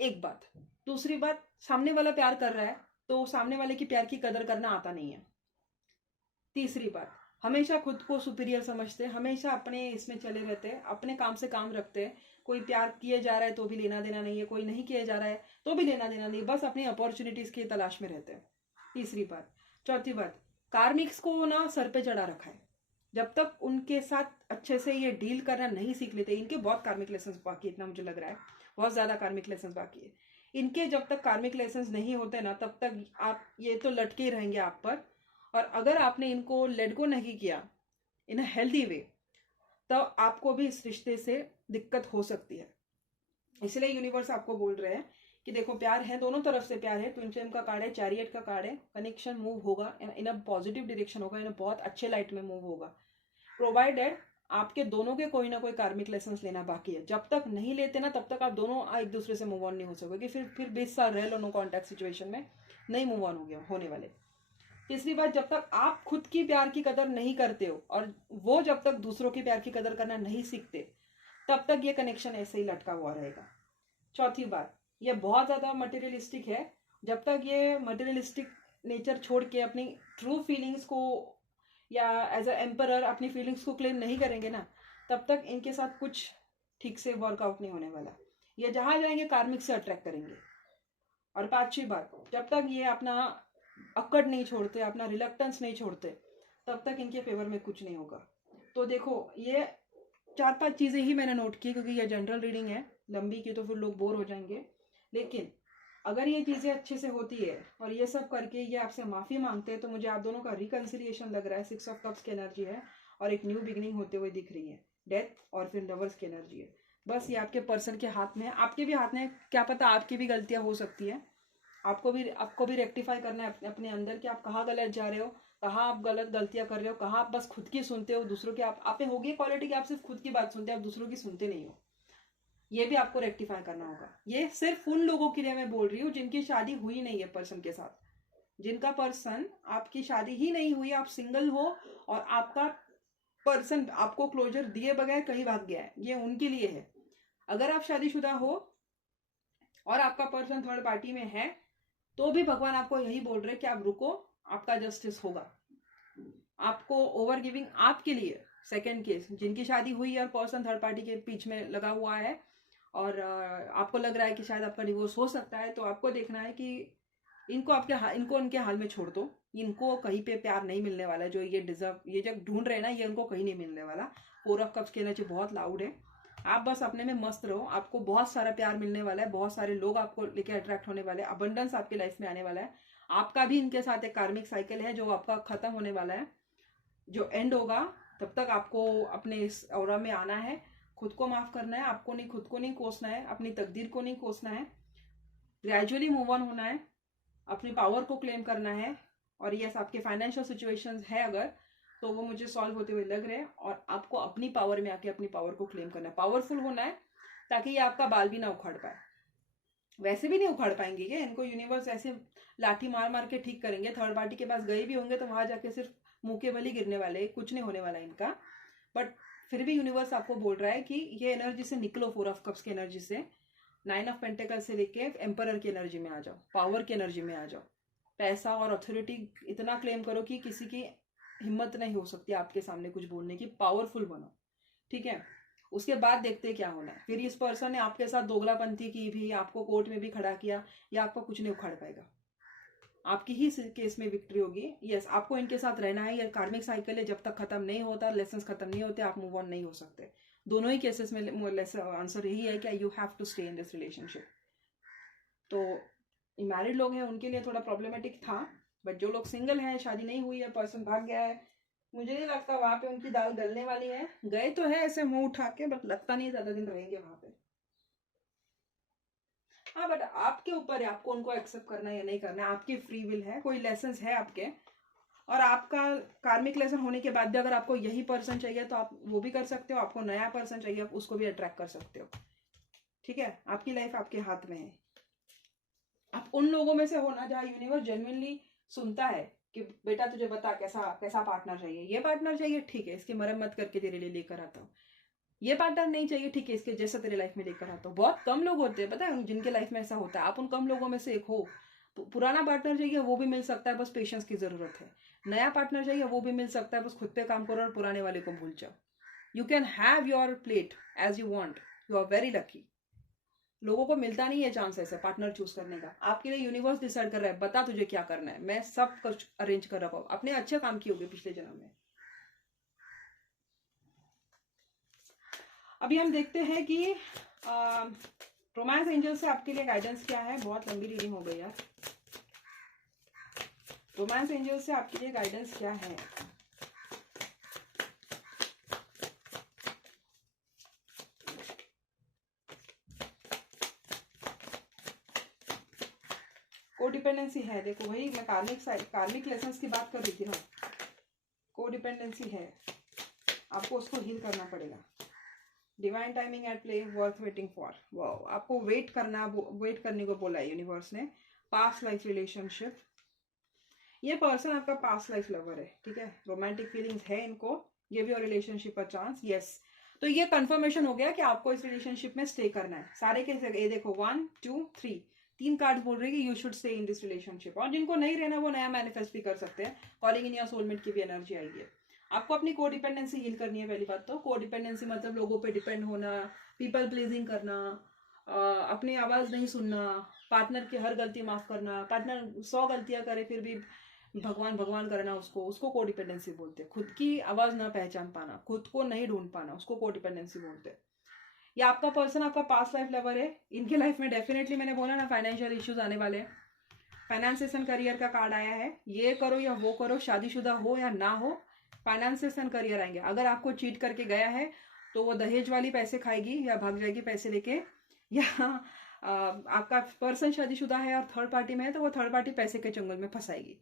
एक बात। दूसरी बात, सामने वाला प्यार कर रहा है तो सामने वाले की प्यार की कदर करना आता नहीं है। तीसरी बात, हमेशा खुद को सुपीरियर समझते हैं, हमेशा अपने इसमें चले रहते हैं, अपने काम से काम रखते हैं। कोई प्यार किए जा रहा है तो भी लेना देना नहीं है, कोई नहीं किया जा रहा है तो भी लेना देना नहीं, बस अपनी अपॉर्चुनिटीज की तलाश में रहते हैं। तीसरी बात। चौथी बात, कार्मिक्स को ना सर पे चढ़ा रखा है। जब तक उनके साथ अच्छे से ये डील करना नहीं सीख लेते, इनके बहुत कार्मिक लेसन्स बाकी है, इतना मुझे लग रहा है, बहुत ज़्यादा कार्मिक लेसन्स बाकी है इनके। जब तक कार्मिक लेसन्स नहीं होते ना, तब तक आप ये तो लटके ही रहेंगे आप पर। और अगर आपने इनको लेट गो नहीं किया इन अ हेल्दी वे, तो आपको भी इस रिश्ते से दिक्कत हो सकती है। इसलिए यूनिवर्स आपको बोल रहे हैं कि देखो, प्यार है, दोनों तरफ से प्यार है। ट्विन फ्लेम का कार्ड है, चैरियट का कार्ड है, कनेक्शन मूव होगा इन अ पॉजिटिव डायरेक्शन होगा, इन अ बहुत अच्छे लाइट में मूव होगा, प्रोवाइडेड आपके दोनों के कोई ना कोई कार्मिक लेसन लेना बाकी है। जब तक नहीं लेते ना, तब तक आप दोनों एक दूसरे से मूव ऑन नहीं हो सकोगे। फिर 20 साल रह लो नो कॉन्टैक्ट सिचुएशन में, नहीं मूव ऑन होने वाले। तीसरी बात, जब तक आप खुद की प्यार की कदर नहीं करते हो और वो जब तक दूसरों की प्यार की कदर करना नहीं सीखते, तब तक ये कनेक्शन ऐसे ही लटका हुआ रहेगा। चौथी बात, ये बहुत ज़्यादा मटेरियलिस्टिक है। जब तक ये मटेरियलिस्टिक नेचर छोड़ के अपनी ट्रू फीलिंग्स को या एज अ एम्परर अपनी फीलिंग्स को क्लेम नहीं करेंगे ना, तब तक इनके साथ कुछ ठीक से वर्कआउट नहीं होने वाला। ये जहाँ जाएंगे कार्मिक से अट्रैक्ट करेंगे। और पांचवी बात, जब तक ये अपना अक्कड़ नहीं छोड़ते, अपना रिलक्टेंस नहीं छोड़ते, तब तक इनके फेवर में कुछ नहीं होगा। तो देखो, ये 4-5 चीज़ें ही मैंने नोट की, क्योंकि ये जनरल रीडिंग है, लंबी की तो फिर लोग बोर हो जाएंगे। लेकिन अगर ये चीज़ें अच्छे से होती है और ये सब करके ये आपसे माफ़ी मांगते हैं, तो मुझे आप दोनों का रिकन्सिलिएशन लग रहा है। 6 ऑफ कप्स की एनर्जी है और एक न्यू बिगिनिंग होते हुए दिख रही है। डेथ और फिर लवर्स की एनर्जी है। बस ये आपके पर्सन के हाथ में है, आपके भी हाथ में। क्या पता आपकी भी गलतियाँ हो सकती है, आपको भी रेक्टिफाई करना है अपने अंदर कि आप कहाँ गलत जा रहे हो, कहाँ आप गलतियाँ कर रहे हो, कहाँ आप बस खुद की सुनते हो, दूसरों की आप में होगी क्वालिटी कि आप सिर्फ खुद की बात सुनते हो, आप दूसरों की सुनते नहीं हो। ये भी आपको रेक्टिफाई करना होगा। ये सिर्फ उन लोगों के लिए मैं बोल रही हूँ जिनकी शादी हुई नहीं है पर्सन के साथ, जिनका पर्सन, आपकी शादी ही नहीं हुई, आप सिंगल हो और आपका पर्सन आपको क्लोजर दिए बगैर कहीं भाग गया है, ये उनके लिए है। अगर आप शादीशुदा हो और आपका पर्सन थर्ड पार्टी में है, तो भी भगवान आपको यही बोल रहे कि आप रुको, आपका जस्टिस होगा। आपको ओवर गिविंग आपके लिए, सेकेंड केस, जिनकी शादी हुई है और पर्सन थर्ड पार्टी के बीच में लगा हुआ है और आपको लग रहा है कि शायद आपका डिवोर्स हो सकता है, तो आपको देखना है कि इनको उनके हाल में छोड़ दो। इनको कहीं पे प्यार नहीं मिलने वाला है जो ये डिजर्व, ये जब ढूंढ रहे हैं ना, ये उनको कहीं नहीं मिलने वाला। 4 ऑफ कप्स की एनर्जी बहुत लाउड है। आप बस अपने में मस्त रहो, आपको बहुत सारा प्यार मिलने वाला है, बहुत सारे लोग आपको लेके अट्रैक्ट होने वाले हैं, अबंडेंस आपकी लाइफ में आने वाला है। आपका भी इनके साथ एक कार्मिक साइकिल है जो आपका खत्म होने वाला है, जो एंड होगा। तब तक आपको अपने इस ऑरा में आना है, खुद को माफ करना है, आपको नहीं, खुद को नहीं कोसना है, अपनी तकदीर को नहीं कोसना है, ग्रेजुअली मूव ऑन होना है, अपनी पावर को क्लेम करना है। और यस, आपके फाइनेंशियल सिचुएशंस है अगर, तो वो मुझे सॉल्व होते हुए लग रहे हैं, और आपको अपनी पावर में आके अपनी पावर को क्लेम करना है, पावरफुल होना है, ताकि ये आपका बाल भी ना उखाड़ पाए। वैसे भी नहीं उखाड़ पाएंगे क्या, इनको यूनिवर्स ऐसे लाठी मार मार के ठीक करेंगे। थर्ड पार्टी के पास गए भी होंगे तो वहां जाके सिर्फ मुंह के बल ही गिरने वाले, कुछ नहीं होने वाला इनका। बट फिर भी यूनिवर्स आपको बोल रहा है कि ये एनर्जी से निकलो, 4 ऑफ कप्स की एनर्जी से, 9 ऑफ पेंटिकल से लेके एम्परर की एनर्जी में आ जाओ, पावर की एनर्जी में आ जाओ। पैसा और अथॉरिटी इतना क्लेम करो कि किसी की हिम्मत नहीं हो सकती आपके सामने कुछ बोलने की, पावरफुल बनो, ठीक है। उसके बाद देखते हैं क्या होना है। फिर इस पर्सन ने आपके साथ दोगलापंथी की भी, आपको कोर्ट में भी खड़ा किया, या आपको कुछ नहीं उखाड़ पाएगा, आपकी ही केस में विक्ट्री होगी। यस, आपको इनके साथ रहना है। ये कार्मिक साइकिल है, जब तक खत्म नहीं होता, लेसन्स खत्म नहीं होते, आप मूव ऑन नहीं हो सकते। दोनों ही केसेस में आंसर यही है कि you have to stay in this relationship. तो मैरिड लोग हैं उनके लिए थोड़ा प्रॉब्लमेटिक था, बट जो लोग सिंगल हैं, शादी नहीं हुई है, पर्सन भाग गया है, मुझे नहीं लगता वहां पे उनकी दाल गलने वाली है। गए तो है ऐसे मुंह उठा के, बट लगता नहीं ज्यादा दिन रहेंगे वहां पे। हाँ, बट आपके ऊपर है, आपको उनको एक्सेप्ट करना है या नहीं करना है, आपकी फ्री विल है। कोई लेसन है आपके, और आपका कार्मिक लेसन होने के बाद भी अगर आपको यही पर्सन चाहिए तो आप वो भी कर सकते हो, आपको नया पर्सन चाहिए आप उसको भी अट्रैक्ट कर सकते हो, ठीक है। आपकी लाइफ आपके हाथ में है। आप उन लोगों में से होना जहाँ यूनिवर्स जेन्युइनली सुनता है कि बेटा तुझे बता कैसा कैसा पार्टनर चाहिए। ये पार्टनर चाहिए, ठीक है, इसकी मरम्मत करके तेरे लिए लेकर आता हूँ। ये पार्टनर नहीं चाहिए, ठीक है, इसके जैसा तेरे लाइफ में लेकर आता हूँ। बहुत कम लोग होते हैं पता है जिनके लाइफ में ऐसा होता है, आप उन कम लोगों में से एक हो। पुराना पार्टनर चाहिए वो भी मिल सकता है, बस पेशेंस की जरूरत है। नया पार्टनर चाहिए वो भी मिल सकता है, बस खुद पे काम करो और पुराने वाले को भूल जाओ। You can have your plate as you want, you are very lucky. लोगों को मिलता नहीं है चांस ऐसे पार्टनर चूज करने का। आपके लिए यूनिवर्स डिसाइड कर रहा है, बता तुझे क्या करना है, मैं सब कुछ अरेंज कर रखा हूँ। अपने अच्छे काम किए होगे पिछले जन्म में, अभी हम देखते हैं कि रोमांस एंजल से आपके लिए गाइडेंस क्या है। बहुत लंबी रीडिंग हो गई यार। रोमांस एंजल से आपके लिए गाइडेंस क्या है। कोडिपेंडेंसी है, देखो वही मैं कार्मिक लेसन्स की बात कर रही थी ना। कोडिपेंडेंसी है, आपको उसको हील करना पड़ेगा। Divine timing at play, worth waiting for. Wow, आपको वेट करने को बोला है यूनिवर्स ने। पास्ट लाइफ रिलेशनशिप, ये पर्सन आपका पास्ट लाइफ लवर है, ठीक है। रोमांटिक फीलिंग्स है इनको, give your relationship a chance. Yes, तो ये कंफर्मेशन हो गया कि आपको इस रिलेशनशिप में स्टे करना है। सारे के ये देखो 1 2 3 3 कार्ड बोल रहे हैं कि you should stay in this relationship. और जिनको नहीं रहना वो नया मैनिफेस्ट भी कर सकते हैं। कॉलिंग इन योर सोलमेट की भी एनर्जी आई है। आपको अपनी कोडिपेंडेंसी हील करनी है। पहली बात तो कोडिपेंडेंसी मतलब लोगों पे डिपेंड होना, पीपल प्लीजिंग करना, अपनी आवाज नहीं सुनना, पार्टनर की हर गलती माफ करना। पार्टनर 100 गलतियां करे फिर भी भगवान भगवान करना, उसको कोडिपेंडेंसी बोलते हैं। खुद की आवाज ना पहचान पाना, खुद को नहीं ढूंढ पाना, उसको कोडिपेंडेंसी बोलते हैं। या आपका पर्सन आपका पास्ट लाइफ लवर है। इनके लाइफ में डेफिनेटली मैंने बोला ना फाइनेंशियल इश्यूज आने वाले हैं। फाइनेंसिस एंड करियर का कार्ड आया है। ये करो या वो करो, शादीशुदा हो या ना हो, फाइनेंसिस एंड करियर आएंगे। अगर आपको चीट करके गया है तो वो दहेज वाली पैसे खाएगी या भाग जाएगी पैसे लेके, या आपका पर्सन शादीशुदा है और थर्ड पार्टी में है तो वो थर्ड पार्टी पैसे के चंगुल में फंसाएगी।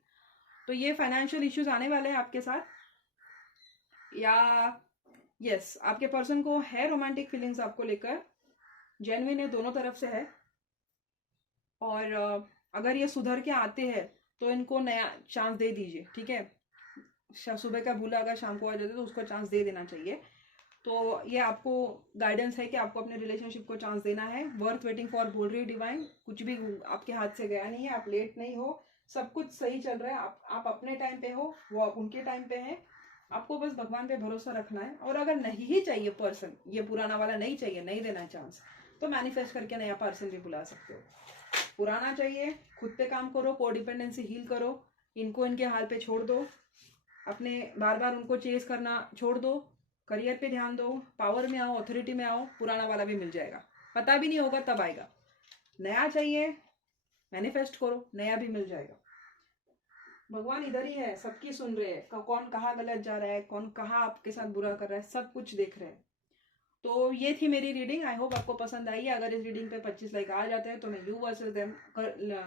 तो ये फाइनेंशियल इश्यूज आने वाले हैं आपके साथ। या यस, आपके पर्सन को है रोमांटिक फीलिंग्स आपको लेकर, जेन्युइन है, दोनों तरफ से है। और अगर ये सुधर के आते हैं तो इनको नया चांस दे दीजिए, ठीक है। सुबह का भूला अगर शाम को आ जाता है तो उसको चांस दे देना चाहिए। तो ये आपको गाइडेंस है कि आपको अपने रिलेशनशिप को चांस देना है। वर्थ वेटिंग फॉर बोल रही है डिवाइन। कुछ भी आपके हाथ से गया नहीं है, आप लेट नहीं हो, सब कुछ सही चल रहा है। आप अपने टाइम पे हो, वो उनके टाइम पे है। आपको बस भगवान पे भरोसा रखना है। और अगर नहीं ही चाहिए पर्सन, ये पुराना वाला नहीं चाहिए, नहीं देना चांस, तो मैनिफेस्ट करके नया पर्सन भी बुला सकते हो। पुराना चाहिए, खुद पे काम करो, कोडिपेंडेंसी हील करो, इनको इनके हाल पे छोड़ दो, अपने बार बार उनको चेज करना छोड़ दो, करियर पे ध्यान दो, पावर में आओ, अथॉरिटी में आओ। पुराना वाला भी मिल जाएगा, पता भी नहीं होगा तब आएगा। नया चाहिए, मैनिफेस्ट करो, नया भी मिल जाएगा। भगवान इधर ही है, सबकी सुन रहे हैं। कौन कहाँ गलत जा रहा है, कौन कहाँ आपके साथ बुरा कर रहा है, सब कुछ देख रहे हैं। तो ये थी मेरी रीडिंग। आई होप आपको पसंद आई है। अगर इस रीडिंग पे 25 लाइक आ जाते हैं तो मैं यू वर्सेस देम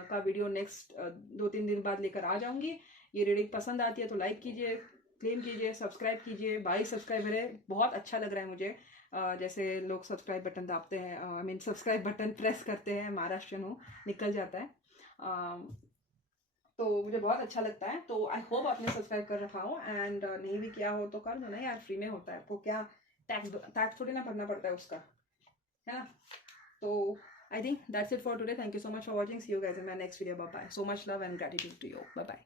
का वीडियो नेक्स्ट 2-3 दिन बाद लेकर आ जाऊंगी। ये रीडिंग पसंद आती है तो लाइक कीजिए, क्लेम कीजिए, सब्सक्राइब कीजिए। 22 सब्सक्राइबर है, बहुत अच्छा लग रहा है मुझे। जैसे लोग सब्सक्राइब बटन दाबते हैं, I mean subscribe button press करते हैं, महाराष्ट्रियन हूँ, निकल जाता है। तो मुझे बहुत अच्छा लगता है। तो आई होप आपने सब्सक्राइब कर रखा हो, एंड नहीं भी किया हो तो कर दो ना यार, फ्री में होता है। आपको क्या टैक्स थोड़ी ना भरना पड़ता है उसका, है ना। तो I think that's it for today. Thank you so much for watching. See you guys in my next video. Bye bye. So much love and gratitude to you. Bye bye.